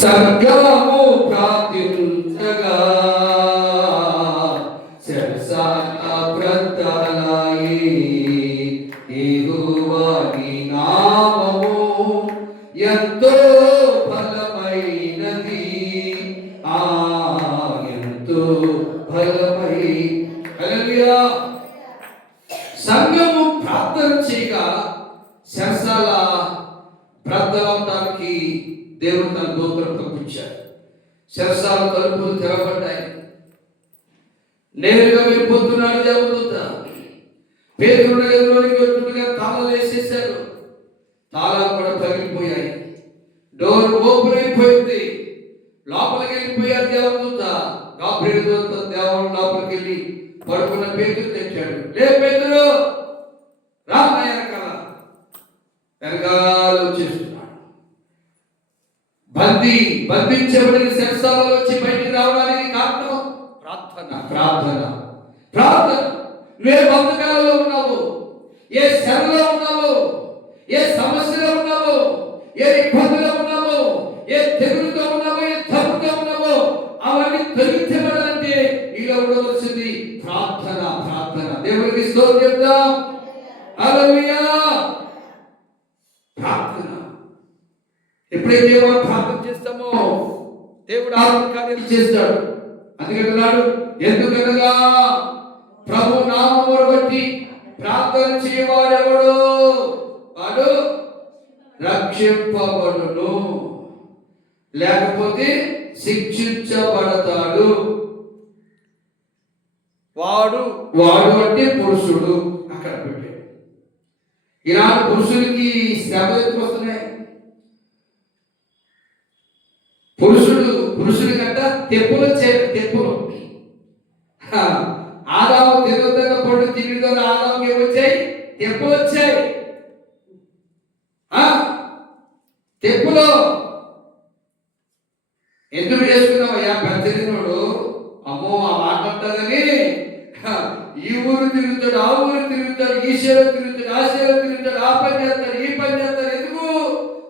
సంగము ప్రార్థించగా శరసాల ప్రతలాయి యెహోవా నీ నామము ఎంతో బలమైనది ఎంతో బలమై. హల్లెలూయా. సంఘము ప్రార్థన చేయగా శరసాల ప్రార్థనకి దేవుడు తన దూతలను పంపించాడు. శరసాల తలుపులు తెరవబడ్డాయి. నేరుగా వెళ్ళిపోతున్నాడు దేవదూత. పేతురు గదిలోనికి వెళ్తుండగా తాళాలు వేసేశారు. తాళాలు కూడా పగిలిపోయాయి. డోర్ ఓపెన్ అయిపోయింది. లోపలికి వెళ్ళిపోయారు దేవదూత. గాబ్రియేలు దూత దేవుడు లోపలికి వెళ్ళి పడుకున్న పేతురు తెచ్చాడు. లే పేతురు, రా వెనకాల. వెనకాల వచ్చేస్తున్నాడు. బంధించబడిన శరసాలలో వచ్చి బయటికి రావడానికి కారణం ప్రార్థన. ప్రార్థన ప్రార్థన. నువ్వే బంధకాలలో ఉన్నావు, ఏ శరలో ఉన్నావు, ఏ సమస్యలో ఉన్నావు, ఏ ఇబ్బందిలో ఉన్నావు, ఏ తెగులుతో ఉన్నావు, ఏ తప్పుతో ఉన్నావు, అవన్నీ తొలగించబడాలంటే నీలో ఉండవలసింది ప్రార్థన. ప్రార్థన. దేవుడికి స్తోత్రం చెప్దాం. హల్లెలూయా. ప్రార్థన. ఎప్పుడైతే మనం ప్రార్థన చేస్తామో దేవుడు కార్యాలు చేస్తాడు. అందుకంటున్నాడు, ఎందుకనగా ప్రభు నామమును బట్టి ప్రార్థన చేయవాడెవడు వాడు రక్షింపబడును, లేకపోతే శిక్షించబడతాడు. వాడు అంటే పురుషుడు. అక్కడ పెట్టాడు. ఈనాడు పురుషులకి శ్రమ ఎక్కువ వస్తున్నాయి. పురుషుడి కంట తెప్పులు వచ్చాయి. తెప్పులు ఆదాము తిరుగుతున్న పండు తిరిగితో ఆదాముకి ఏమొచ్చాయి? తెప్పులు వచ్చాయి. తెప్పులో ఎందుకు చేసుకున్నావయ్యా? పెద్దనోడు అమ్మో ఆ మాట అంటారని ఈ ఊరు తిరుగుతాడు, ఆ ఊరు తిరుగుతాడు, ఈ శేలో తిరుగుతాడు, ఆ శేలో తిరుగుతాడు, ఆ పని చేస్తాడు, ఈ పని చేస్తాడు. ఎందుకు?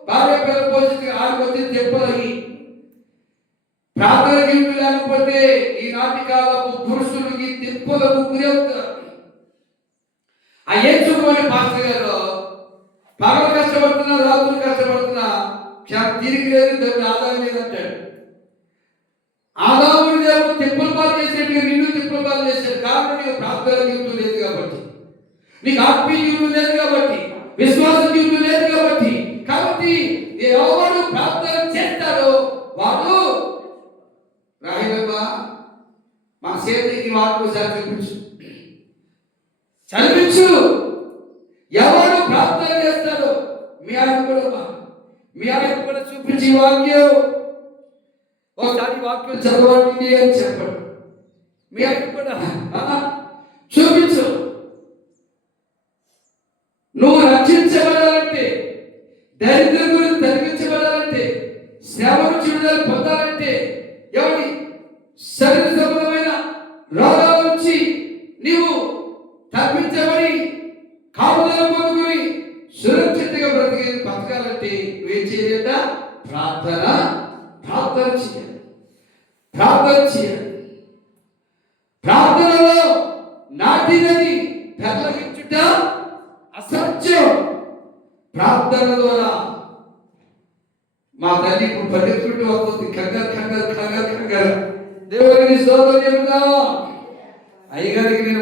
భార్య పిల్లల పోషించి ఆడిపోతే తెప్పులయ్యి. ప్రార్థన జీవితం లేకపోతే ఈనాటి కాలపు పురుషులకి తిప్పులకు గురి అవుతారు. ఆ ఏం చూపమని పాస్టర్ గారు పగలు కష్టపడుతున్నా, రాత్రులు కష్టపడుతున్నా, తిరిగి లేదు, దేవుడు ఆదాయం లేదంటాడు. ఆదాముడు దేవుడు తిప్పుల పాలు చేసేట్టుగా నిన్ను తిప్పుల పాలు చేశాడు. కారణం నీకు ప్రార్థన జీవితం లేదు కాబట్టి, నీకు ఆత్మీయ జీవితం లేదు కాబట్టి, విశ్వాస జీవితం లేదు కాబట్టి. కాబట్టి ఎవరు ప్రార్థన చేస్తాడో వాడు రాహిబా మన చేతికి వాడు చదివించు. ఎవరు ప్రార్థన చేస్తాడో మీ ఆయన కూడా చూపించి వాక్యం ఒకసారి వాక్యం చదవండి అని చెప్పాడు. మీ ఆయన కూడా చూపించు. నువ్వు రక్షించబడాలంటే, దరిద్రం గురించి తగ్గించబడాలంటే, శ్రమ నుంచి విడుదల పొందాలంటే, ఎవరి శరీర సంబంధమైన రోగాల నుంచి నీవు తప్పించబడి కాపుదల పొందుకుని సురక్షితంగా బతకాలంటే నువ్వేం చేయాలంట? ప్రార్థన చేయాలి. ప్రార్థన చేయాలి. ప్రార్థనలో నాటినది పెరగించుట అసత్యం. ప్రార్థన ద్వారా మా తల్లి ఇప్పుడు పరిగెత్తుకుంటూ వస్తుంది. కంగారు దేవుడికి స్తోత్రం చెబుతాం. అయ్యగారికి నేను